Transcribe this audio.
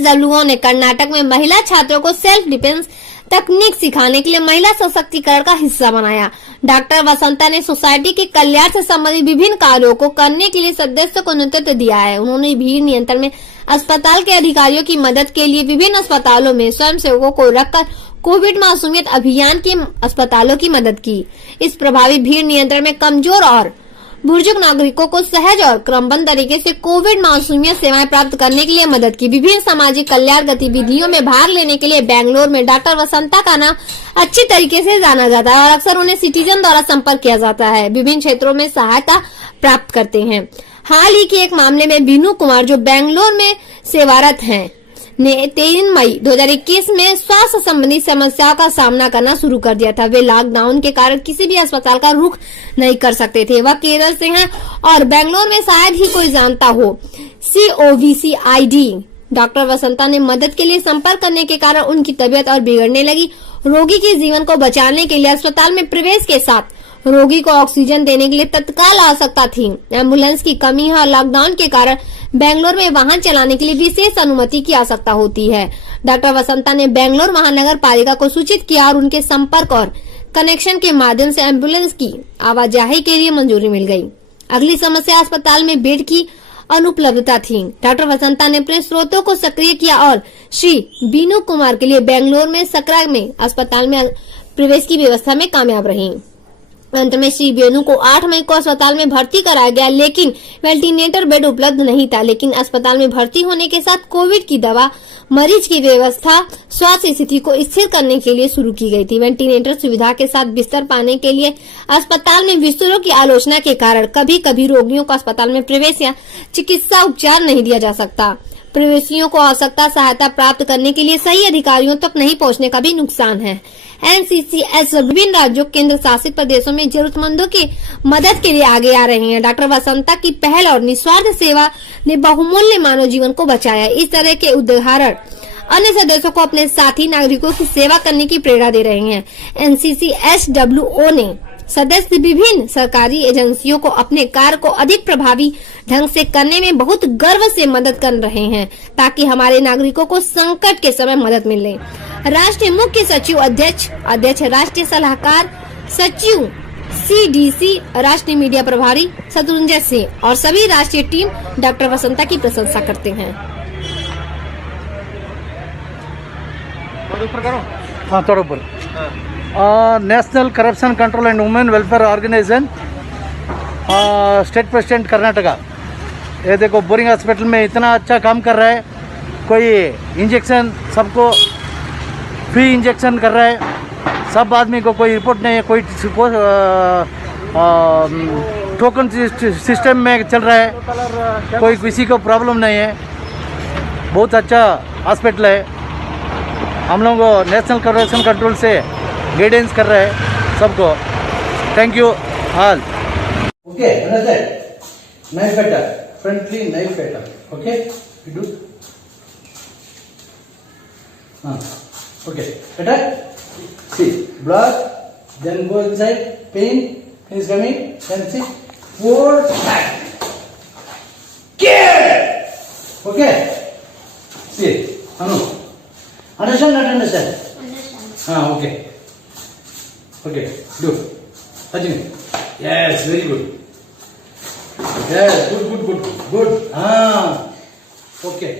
SWO ने कर्नाटक में महिला छात्रों को सेल्फ डिफेंस तकनीक सिखाने के लिए महिला सशक्तिकरण का हिस्सा बनाया। डॉक्टर वसंता ने सोसाइटी के कल्याण से संबंधित विभिन्न कार्यों को करने के लिए सदस्यों को नेतृत्व दिया है। उन्होंने भीड़ नियंत्रण में अस्पताल के अधिकारियों की मदद के लिए विभिन्न अस्पतालों में स्वयंसेवकों को रखकर कोविड मासूमियत अभियान के अस्पतालों की मदद की। इस प्रभावी भीड़ नियंत्रण में कमजोर और बुजुर्ग नागरिकों को सहज और क्रमबद्ध तरीके से कोविड मासूमियत सेवाएं प्राप्त करने के लिए मदद की। विभिन्न सामाजिक कल्याण गतिविधियों में भाग लेने के लिए बेंगलोर में डॉक्टर वसंता का नाम अच्छी तरीके से जाना जाता है और अक्सर उन्हें सिटीजन द्वारा संपर्क किया जाता है। विभिन्न क्षेत्रों में सहायता प्राप्त करते हैं। हाल ही के एक मामले में बीनू कुमार, जो बेंगलोर में सेवारत हैं, ने 3 मई 2021 में स्वास्थ्य संबंधी समस्याओं का सामना करना शुरू कर दिया था। वे लॉकडाउन के कारण किसी भी अस्पताल का रुख नहीं कर सकते थे। वह केरल से हैं और बेंगलोर में शायद ही कोई जानता हो COVID। डॉक्टर वसंता ने मदद के लिए संपर्क करने के कारण उनकी तबीयत और बिगड़ने लगी। रोगी के जीवन को बचाने के लिए अस्पताल में प्रवेश के साथ रोगी को ऑक्सीजन देने के लिए तत्काल आवश्यकता थी। एम्बुलेंस की कमी है और लॉकडाउन के कारण बेंगलोर में वाहन चलाने के लिए विशेष अनुमति की आवश्यकता होती है। डॉक्टर वसंता ने बेंगलोर महानगर पालिका को सूचित किया और उनके संपर्क और कनेक्शन के माध्यम से एम्बुलेंस की आवाजाही के लिए मंजूरी मिल गई। अगली समस्या अस्पताल में बेड की अनुपलब्धता थी। डॉक्टर वसंता ने अपने स्रोतों को सक्रिय किया और श्री बीनू कुमार के लिए बेंगलोर में सकरा में अस्पताल में प्रवेश की व्यवस्था में कामयाब रही। अंत में श्री बेनू को 8 मई को अस्पताल में भर्ती कराया गया, लेकिन वेंटिलेटर बेड उपलब्ध नहीं था। लेकिन अस्पताल में भर्ती होने के साथ कोविड की दवा, मरीज की व्यवस्था, स्वास्थ्य स्थिति को स्थिर करने के लिए शुरू की गई थी। वेंटिलेटर सुविधा के साथ बिस्तर पाने के लिए अस्पताल में बिस्तरों की आलोचना के कारण कभी कभी रोगियों को अस्पताल में प्रवेश या चिकित्सा उपचार नहीं दिया जा सकता। प्रवासियों को आवश्यकता सहायता प्राप्त करने के लिए सही अधिकारियों तक नहीं पहुंचने का भी नुकसान है। NCCS विभिन्न राज्यों, केंद्र शासित प्रदेशों में जरूरतमंदों की मदद के लिए आगे आ रहे हैं। डॉक्टर वसंता की पहल और निस्वार्थ सेवा ने बहुमूल्य मानव जीवन को बचाया। इस तरह के उदाहरण अन्य सदस्यों को अपने साथी नागरिकों की सेवा करने की प्रेरणा दे रहे हैं। NCCSWO ने सदस्य विभिन्न सरकारी एजेंसियों को अपने कार्य को अधिक प्रभावी ढंग से करने में बहुत गर्व से मदद कर रहे हैं, ताकि हमारे नागरिकों को संकट के समय मदद मिले। राष्ट्रीय मुख्य सचिव, अध्यक्ष, राष्ट्रीय सलाहकार सचिव, CDC, राष्ट्रीय मीडिया प्रभारी शत्रुंजय सिंह और सभी राष्ट्रीय टीम डॉक्टर वसंता की प्रशंसा करते हैं। थोड़ा ऊपर। National corruption control and women welfare organisation, state president Karnataka. ये देखो, बोरिंग हॉस्पिटल में इतना अच्छा काम कर रहा है। कोई इंजेक्शन, सबको फ्री इंजेक्शन कर रहा है। सब आदमी को कोई रिपोर्ट नहीं है, कोई टोकन सिस्टम में चल रहा है, कोई किसी को प्रॉब्लम नहीं है। बहुत अच्छा हॉस्पिटल है। हम लोग नेशनल करप्शन कंट्रोल से गाइडेंस कर रहे हैं सबको। Thank you all. Okay, knife better, frontly knife better. Okay, you do. हाँ, okay, better. See, blood, then go inside, pain is coming, then see, forward, back. Care! Okay? See, Anu. Understand, not understand? Understand. Okay. Okay, do. Ajin. Yes, very good. Yes, good. Okay.